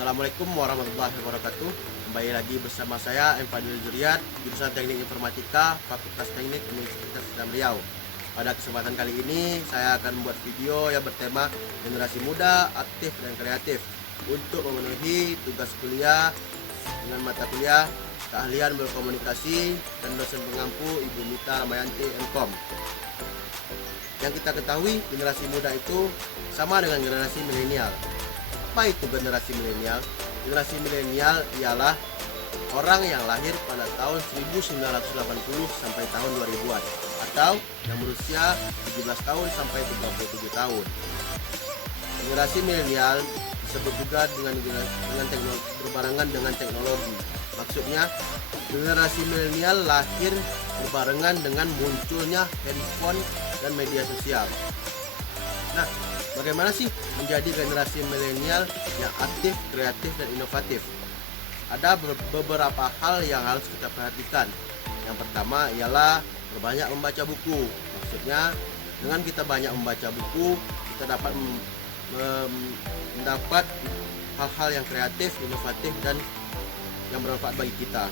Assalamualaikum warahmatullahi wabarakatuh. Kembali lagi bersama saya Fadil Zuriat, jurusan Teknik Informatika, Fakultas Teknik Universitas Islam Riau. Pada kesempatan kali ini saya akan membuat video yang bertema generasi muda, aktif dan kreatif untuk memenuhi tugas kuliah dengan mata kuliah keahlian berkomunikasi dan dosen pengampu Ibu Mita Ramayanti MKOM. Yang kita ketahui, generasi muda itu sama dengan generasi milenial. Apa itu generasi milenial? Generasi milenial ialah orang yang lahir pada tahun 1980 sampai tahun 2000-an atau yang berusia 17 tahun sampai 37 tahun. Generasi milenial disebut juga dengan teknologi, berbarengan dengan teknologi. Maksudnya, generasi milenial lahir berbarengan dengan munculnya handphone dan media sosial. Nah, bagaimana sih menjadi generasi milenial yang aktif, kreatif, dan inovatif? Ada beberapa hal yang harus kita perhatikan. Yang pertama ialah berbanyak membaca buku. Maksudnya, dengan kita banyak membaca buku, kita dapat mendapat hal-hal yang kreatif, inovatif, dan yang bermanfaat bagi kita.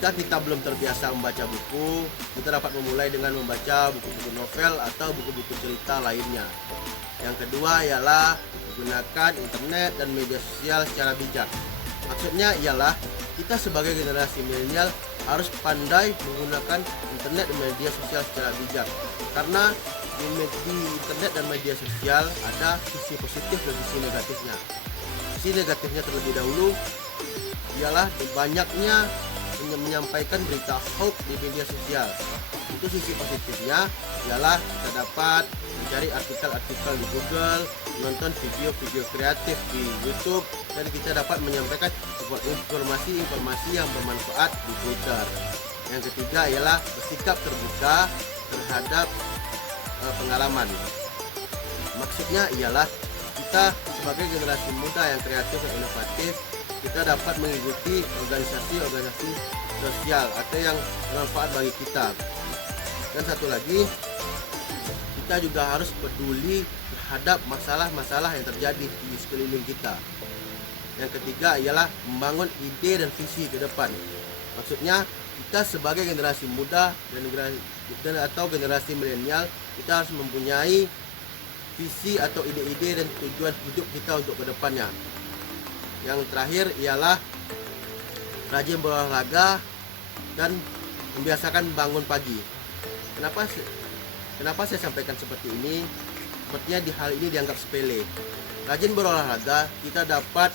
Jika kita belum terbiasa membaca buku, kita dapat memulai dengan membaca buku-buku novel atau buku-buku cerita lainnya. Yang kedua ialah menggunakan internet dan media sosial secara bijak. Maksudnya ialah kita sebagai generasi milenial harus pandai menggunakan internet dan media sosial secara bijak. Karena di internet dan media sosial ada sisi positif dan sisi negatifnya. Sisi negatifnya terlebih dahulu ialah banyaknya menyampaikan berita hoax di media sosial. Itu sisi positifnya ialah kita dapat mencari artikel-artikel di Google, menonton video-video kreatif di YouTube, dan kita dapat menyampaikan informasi-informasi yang bermanfaat di Twitter. Yang ketiga ialah bersikap terbuka terhadap pengalaman. Maksudnya ialah kita sebagai generasi muda yang kreatif dan inovatif, kita dapat mengikuti organisasi-organisasi sosial atau yang bermanfaat bagi kita. Dan satu lagi, kita juga harus peduli terhadap masalah-masalah yang terjadi di sekeliling kita. Yang ketiga ialah membangun ide dan visi ke depan. Maksudnya, kita sebagai generasi muda atau generasi milenial, kita harus mempunyai visi atau ide-ide dan tujuan hidup kita untuk ke depannya. Yang terakhir ialah rajin berolahraga dan membiasakan bangun pagi. Kenapa saya sampaikan seperti ini? Sepertinya di hal ini dianggap sepele. Rajin berolahraga, kita dapat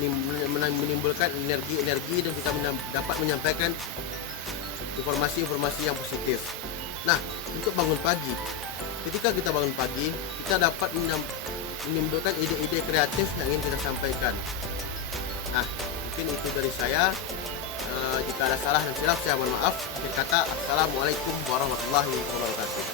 menimbulkan energi dan kita dapat menyampaikan informasi-informasi yang positif. Nah, untuk bangun pagi, ketika kita bangun pagi, kita dapat menimbulkan ide-ide kreatif yang ingin kita sampaikan. Nah, mungkin itu dari saya. Jika ada salah dan silap, saya mohon maaf. Akhir kata, assalamualaikum warahmatullahi wabarakatuh.